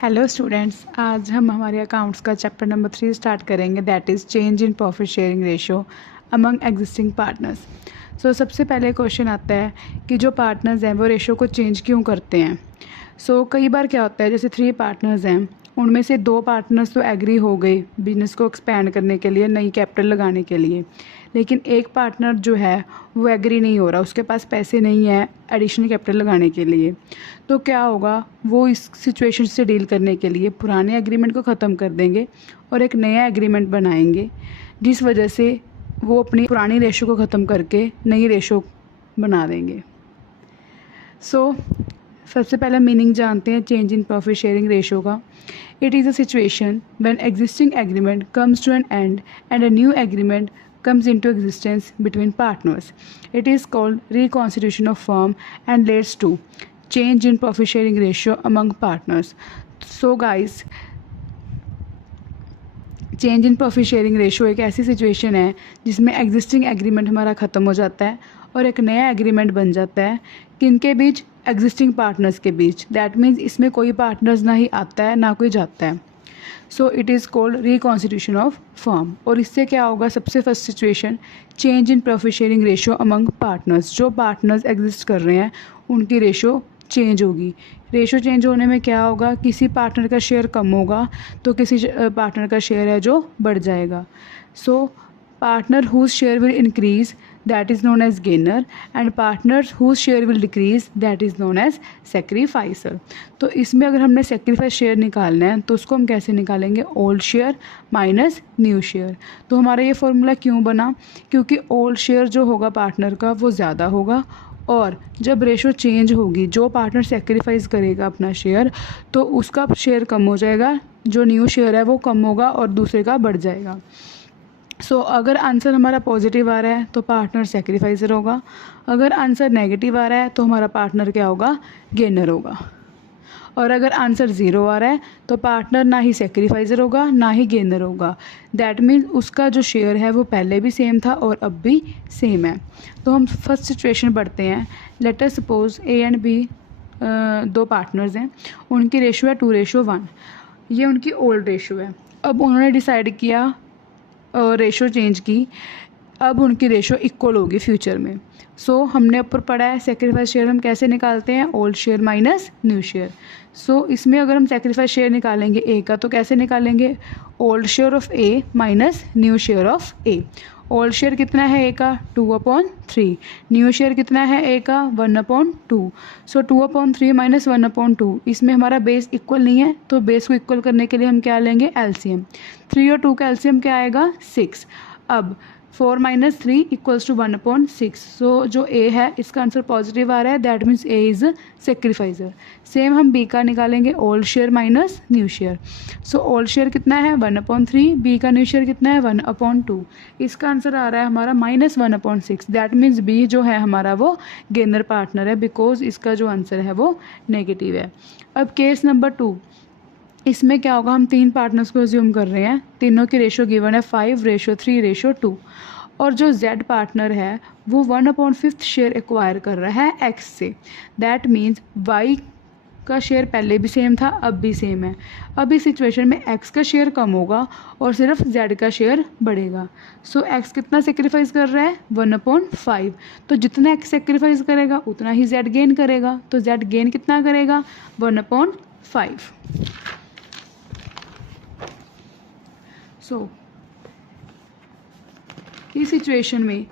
Hello students, आज हम हमारे अकाउंट्स का चैप्टर नंबर 3 स्टार्ट करेंगे, that is change in profit sharing ratio among existing partners. So सबसे पहले क्वेश्चन आता है कि जो पार्टनर्स हैं वो रेशियो को चेंज क्यों करते हैं। कई बार क्या होता है, जैसे 3 पार्टनर्स हैं, उनमें से 2 पार्टनर्स तो एग्री हो गए बिजनेस को एक्सपेंड करने के लिए, नई कैपिटल लगाने के लिए, लेकिन एक पार्टनर जो है वो एग्री नहीं हो रहा, उसके पास पैसे नहीं है एडिशनल कैपिटल लगाने के लिए। तो क्या होगा, वो इस सिचुएशन से डील करने के लिए पुराने एग्रीमेंट को ख़त्म कर देंगे और एक नया एग्रीमेंट बनाएंगे, जिस वजह से वो अपनी पुरानी रेशो को ख़त्म करके नई रेशो बना देंगे। सबसे पहले मीनिंग जानते हैं change in profit sharing ratio का। It is a situation when existing agreement comes to an end and a new agreement comes into existence between partners. It is called reconstitution of firm and leads to change in profit sharing ratio among partners. So guys, change in profit sharing ratio एक ऐसी situation है जिसमें existing agreement हमारा ख़त्म हो जाता है और एक नया एग्रीमेंट बन जाता है, किनके बीच, एग्जिस्टिंग पार्टनर्स के बीच। दैट मीन्स इसमें कोई पार्टनर्स ना ही आता है ना कोई जाता है। It is called reconstitution of firm. और इससे क्या होगा, सबसे first situation, change in profit sharing ratio among partners. जो पार्टनर्स एग्जिस्ट कर रहे हैं उनकी रेशो चेंज होगी। रेशो चेंज होने में क्या होगा, किसी पार्टनर का शेयर कम होगा तो किसी पार्टनर का शेयर है जो बढ़ जाएगा। Partner whose share will increase, that is known as gainer, and partners whose share will decrease, that is known as sacrificer. तो इसमें अगर हमने सेक्रीफाइस शेयर निकालना है तो उसको हम कैसे निकालेंगे, old share minus new share. तो हमारा ये फॉर्मूला क्यों बना, क्योंकि ओल्ड शेयर जो होगा पार्टनर का वो ज़्यादा होगा, और जब रेशो चेंज होगी, जो पार्टनर सेक्रीफाइस करेगा अपना शेयर तो उसका शेयर कम हो जाएगा, जो न्यू शेयर है वो कम होगा और दूसरे का बढ़ जाएगा। अगर आंसर हमारा पॉजिटिव आ रहा है तो पार्टनर सेक्रीफाइसर होगा, अगर आंसर नेगेटिव आ रहा है तो हमारा पार्टनर क्या होगा, गेनर होगा। और अगर आंसर 0 आ रहा है तो पार्टनर ना ही सेक्रीफाइसर होगा ना ही गेनर होगा। दैट मीन्स उसका जो शेयर है वो पहले भी सेम था और अब भी सेम है। तो हम फर्स्ट सिचुएशन पढ़ते हैं। Let us suppose A and B 2 partners हैं, उनकी रेशो है 2:1। ये उनकी ओल्ड रेशो है। अब उन्होंने डिसाइड किया रेशो चेंज की, अब उनकी रेशो इक्वल होगी फ्यूचर में। हमने ऊपर पढ़ा है सेक्रीफाइस शेयर हम कैसे निकालते हैं, old share minus new share. इसमें अगर हम सेक्रीफाइस शेयर निकालेंगे ए का तो कैसे निकालेंगे, old share of A minus new share of A. Old share कितना है ए का, 2/3। न्यू शेयर कितना है ए का, 1/2। 2/3 माइनस 1/2। इसमें हमारा बेस इक्वल नहीं है तो बेस को इक्वल करने के लिए हम क्या लेंगे, एलसीएम। 3 और 2 का एलसीएम क्या आएगा, 6। अब 4 माइनस 3 इक्वल्स टू 1/6। जो ए है इसका आंसर पॉजिटिव आ रहा है, that means A is sacrificer. Same हम बी का निकालेंगे, old share minus new share. Old share कितना है, 1/3। बी का न्यू शेयर कितना है, 1/2। इसका आंसर आ रहा है हमारा -1/6। दैट मीन्स बी जो है हमारा वो गेनर पार्टनर है, बिकॉज इसका जो आंसर है वो नेगेटिव है। अब केस नंबर 2, इसमें क्या होगा, हम 3 पार्टनर्स को अज्यूम कर रहे हैं, तीनों की रेशो गिवन है 5:3:2, और जो Z पार्टनर है वो 1/5 शेयर एक्वायर कर रहा है X से। दैट मीन्स Y का शेयर पहले भी सेम था, अब भी सेम है। अब इस सिचुएशन में X का शेयर कम होगा और सिर्फ Z का शेयर बढ़ेगा। X कितना सेक्रीफाइस कर रहा है, 1/5। तो जितना X सेक्रीफाइस करेगा उतना ही Z गेन करेगा, तो Z गेन कितना करेगा, 1/5। इस सिचुएशन में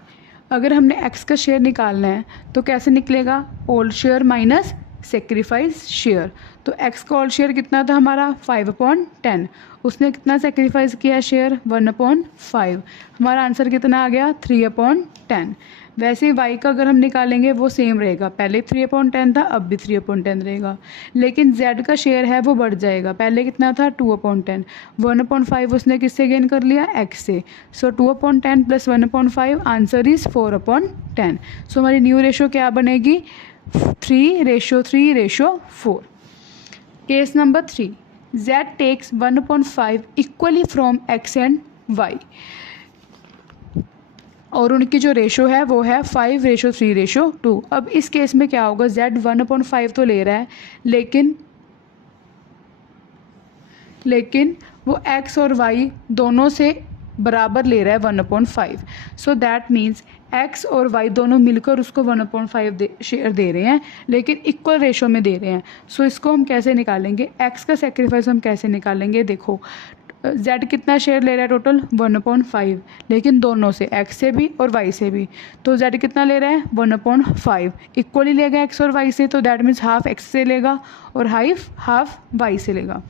अगर हमने X का शेयर निकालना है तो कैसे निकलेगा, old share minus sacrifice share. तो X का ओल्ड शेयर कितना था हमारा, 5/10। उसने कितना सेक्रीफाइस किया शेयर, 1/5। हमारा आंसर कितना आ गया, 3/10। वैसे ही Y का अगर हम निकालेंगे वो सेम रहेगा, पहले 3/10 था अब भी 3/10 रहेगा, लेकिन Z का शेयर है वो बढ़ जाएगा। पहले कितना था, 2/10। 1/5 उसने किससे गेन कर लिया, X से। 2/10 प्लस 1/5, आंसर इज़ 4/10। हमारी न्यू रेशो क्या बनेगी, 3:3:4। Case number 3, Z takes 1/5 equally from X and Y, और उनकी जो रेशो है वो है 5:3:2। अब इस केस में क्या होगा, Z 1/5 तो ले रहा है, लेकिन लेकिन वो x और y दोनों से बराबर ले रहा है 1/5। सो दैट मीन्स x और y दोनों मिलकर उसको 1/5 शेयर दे रहे हैं, लेकिन इक्वल रेशो में दे रहे हैं। सो इसको हम कैसे निकालेंगे, x का सेक्रीफाइस हम कैसे निकालेंगे। देखो z कितना शेयर ले रहा है टोटल 1/5, लेकिन दोनों से x से भी और y से भी। तो z कितना ले रहा है 1/5, इक्वली लेगा x और y से, तो दैट मीन्स हाफ x से लेगा और हाफ y से लेगा।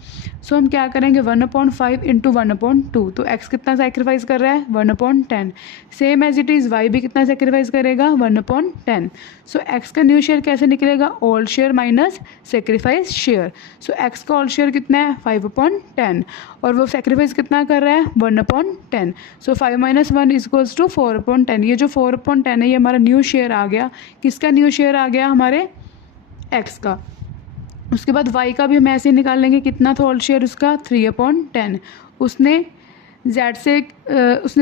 सो हम क्या करेंगे 1/5 इंटू 1/2, तो x कितना सेक्रीफाइस कर रहा है 1/10। Same as it is y भी कितना सेक्रीफाइस करेगा 1/10। सो x का न्यू शेयर कैसे निकलेगा, old share minus sacrifice share. So x का ओल्ड शेयर कितना है 5/10 और वो सेक्रीफाइस कितना कर रहा है 1/10। सो 5 - 1 इक्वल्स टू 4/10। ये जो 4/10 है ये हमारा न्यू शेयर आ गया। किसका न्यू शेयर आ गया, हमारे x का। उसके बाद y का भी हम ऐसे ही निकाल लेंगे, कितना था ओल्ड शेयर उसका 3/10। उसने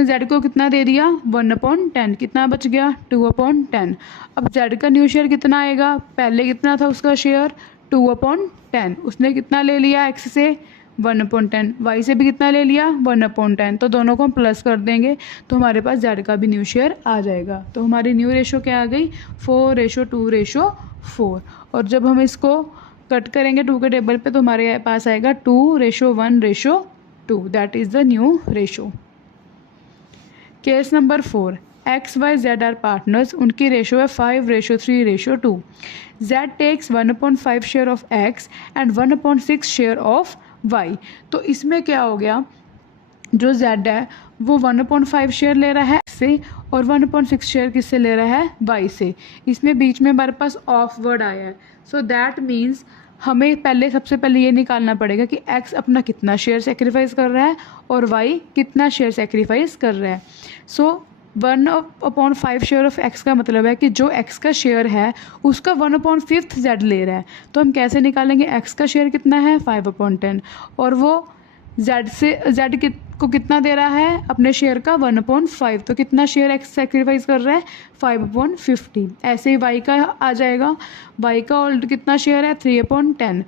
z को कितना दे दिया 1/10, कितना बच गया 2/10। अब z का न्यू शेयर कितना आएगा, पहले कितना था उसका शेयर 2/10, उसने कितना ले लिया x से 1/10, y से भी कितना ले लिया 1/10, तो दोनों को हम प्लस कर देंगे तो हमारे पास z का भी न्यू शेयर आ जाएगा। तो हमारी न्यू रेशो क्या आ गई 4:2:4। और जब हम इसको कट करेंगे 2 के टेबल पे तो हमारे पास आएगा 2:1:2, that is the new ratio. Case number 4, x, y, z are partners, उनकी रेशो है 5:3:2। z takes 1/5 share of x and 1/6 share of y। तो इसमें क्या हो गया, जो z है वो 1/5 शेयर ले रहा है x से और 1/6 शेयर किससे ले रहा है y से। इसमें बीच में हमारे पास ऑफ वर्ड आया है। सो दैट मीन्स हमें सबसे पहले ये निकालना पड़ेगा कि x अपना कितना शेयर सेक्रीफाइस कर रहा है और y कितना शेयर सेक्रीफाइस कर रहा है। सो 1/5 शेयर ऑफ x का मतलब है कि जो x का शेयर है उसका 1/5 z ले रहा है। तो हम कैसे निकालेंगे, x का शेयर कितना है 5/10 और वो z को कितना दे रहा है अपने शेयर का 1/5, तो कितना शेयर x सेक्रीफाइस कर रहा है 5/50। ऐसे ही y का आ जाएगा, y का ओल्ड कितना शेयर है 3/10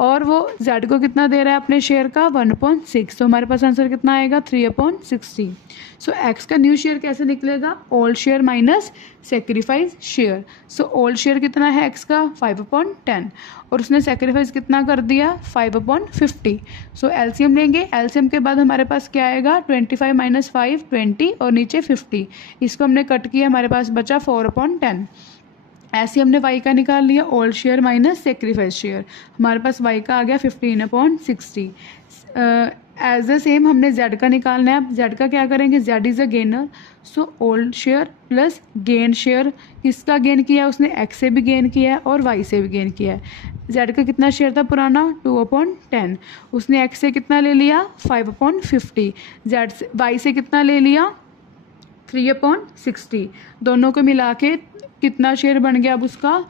और वो z को कितना दे रहा है अपने शेयर का 1/6, तो हमारे पास आंसर कितना आएगा 3/60। सो x का न्यू शेयर कैसे निकलेगा, old share minus sacrifice share. So old share कितना है x का 5/10 और उसने सेक्रीफाइस कितना कर दिया 5/50। सो एलसीएम लेंगे, एलसीएम के बाद हमारे पास क्या आएगा 25 - 5 20 और नीचे 50। इसको हमने कट किया, हमारे पास बचा 4/10। ऐसे हमने y का निकाल लिया, old share minus sacrifice share, हमारे पास y का आ गया 15/60। एज द सेम हमने z का निकालना है। अब z का क्या करेंगे, z is a gainer, so old share plus gain share. किसका गेन किया उसने, x से भी गेन किया है और y से भी गेन किया है। z का कितना शेयर था पुराना 2/10, उसने x से कितना ले लिया 5/50, y से कितना ले लिया 3/60। दोनों को मिला के कितना शेयर बन गया अब उसका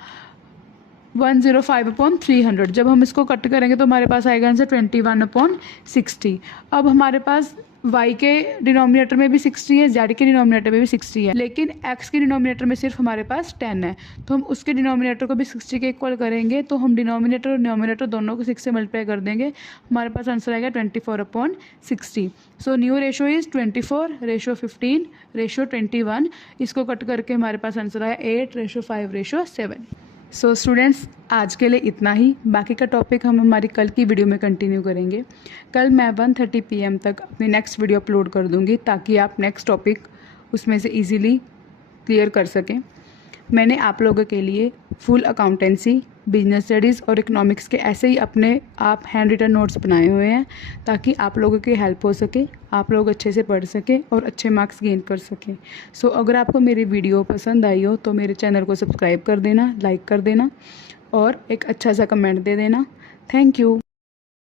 105/300। जब हम इसको कट करेंगे तो हमारे पास आएगा आंसर 21/60। अब हमारे पास y के डिनोमिनेटर में भी 60 है, z के डिनोमिनेटर में भी 60 है, लेकिन x के डिनोमिनेटर में सिर्फ हमारे पास 10 है, तो हम उसके डिनोमिनेटर को भी 60 के इक्वल करेंगे। तो हम डिनोमिनेटर और डिनोमिनेटर दोनों को 6 से मल्टीप्लाई कर देंगे, हमारे पास आंसर आएगा 24/60। So new ratio is 24:15:21। इसको कट करके हमारे पास आंसर आया 8:5:7। सो स्टूडेंट्स आज के लिए इतना ही, बाकी का टॉपिक हम हमारी कल की वीडियो में कंटिन्यू करेंगे। कल मैं 1:30 PM तक अपनी नेक्स्ट वीडियो अपलोड कर दूंगी ताकि आप नेक्स्ट टॉपिक उसमें से इजीली क्लियर कर सकें। मैंने आप लोगों के लिए फुल अकाउंटेंसी, बिजनेस स्टडीज़ और इकोनॉमिक्स के ऐसे ही अपने आप हैंड रिटन नोट्स बनाए हुए हैं ताकि आप लोगों की हेल्प हो सके, आप लोग अच्छे से पढ़ सकें और अच्छे मार्क्स गेन कर सकें। सो अगर आपको मेरी वीडियो पसंद आई हो तो मेरे चैनल को सब्सक्राइब कर देना, लाइक कर देना और एक अच्छा सा कमेंट दे देना। Thank you.